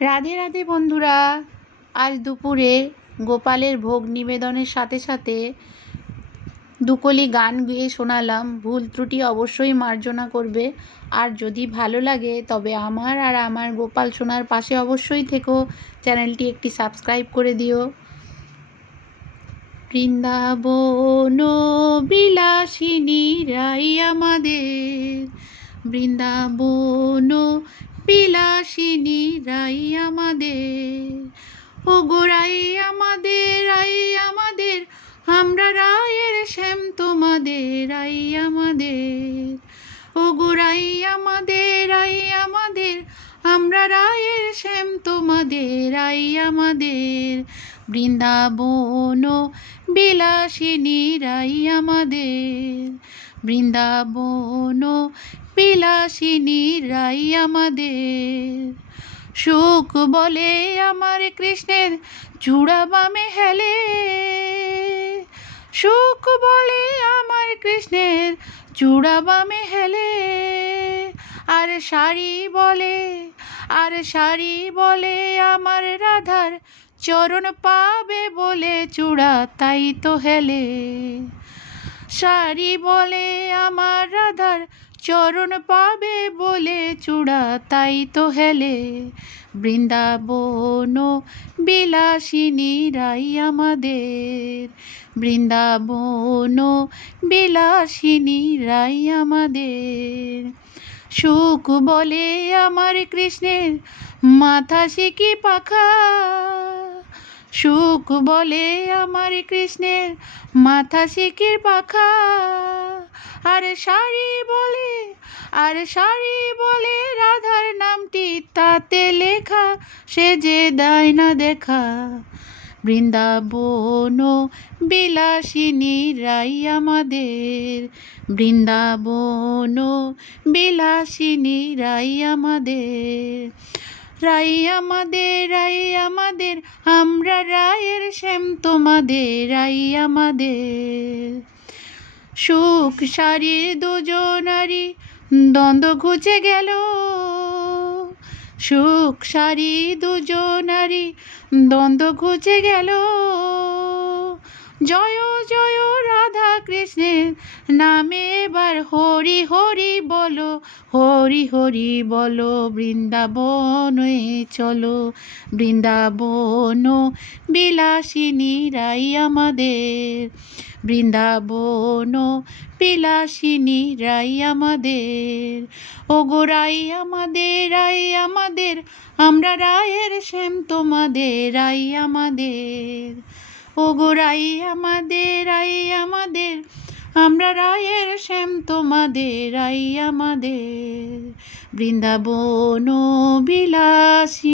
রাধে রাধে বন্ধুরা। আজ দুপুরে গোপালের ভোগ নিবেদনের সাথে সাথে দুকলি গান গেয়ে শোনালাম। ভুল ত্রুটি অবশ্যই মার্জনা করবে। আর যদি ভালো লাগে তবে আমার আর আমার গোপাল সোনার পাশে অবশ্যই থেকো। চ্যানেলটি একটি সাবস্ক্রাইব করে দিও। বৃন্দাবন বিলাসিনী রাই আমাদের, বৃন্দাবন বিলাসিনী রাই আমাদের, ও গো রাই আমাদের, রাই আমাদের, আমরা রায়ের শ্যাম তোমাদের, রাই আমাদের, ও গো রাই আমাদের, রাই আমাদের, আমরা রায়ের শ্যাম তোমাদের, রাই আমাদের, বৃন্দাবন বিলাসিনী রাই আমাদের, বৃন্দাবন বিলাসিনী রাই আমাদের। সুখ বলে আমার কৃষ্ণের চূড়া বামে হেলে, সুখ বলে আমার কৃষ্ণের চূড়া বামে হেলে, আর শাড়ি বলে, আর শাড়ি বলে আমার রাধার চরণ পাবে বলে চূড়া তাই তো হেলে। শাড়ি বলে আমার রাধার চরণ পাবে বলে চূড়া তাই তো হেলে। বৃন্দাবন বিলাসিনী রাই আমাদের, বৃন্দাবন বিলাসিনী রাই আমাদের। সুখ বলে আমার কৃষ্ণের মাথা সিকি পাখা, সুখ বলে আমার কৃষ্ণের মাথা সিকির পাখা, আর শাড়ি বলে, আর শাড়ি বলে রাধার নামটি তাতে লেখা, সে যে দেয় না দেখা। বৃন্দাবন বিলাসিনী রাই আমাদের, বৃন্দাবন বিলাসিনী রাই আমাদের, রাই আমাদের, রাই আমাদের, আমরা রায়ের শ্যাম তোমাদের, রাই আমাদের। সুখ সারির দুজনারি দ্বন্দ্ব ঘুচে গেল, সুখ সারি দুজনারি দ্বন্দ্ব ঘুচে গেল, জয় জয় রাধা কৃষ্ণের নামে এবার হরি হরি বলো, হরি হরি বলো, বৃন্দাবনে চলো, বৃন্দাবন বিলাসিনী রাই আমাদের, বৃন্দাবন বিলাসিনী রাই আমাদের, ও গো রাই আমাদের, রাই আমাদের, আমরা রায়ের শ্যাম তোমাদের, রাই আমাদের, ও গো রাই আমাদের, রাই আমাদের, আমরা রায়ের শ্যাম তোমাদের, রাই আমাদের, বৃন্দাবন বিলাসী।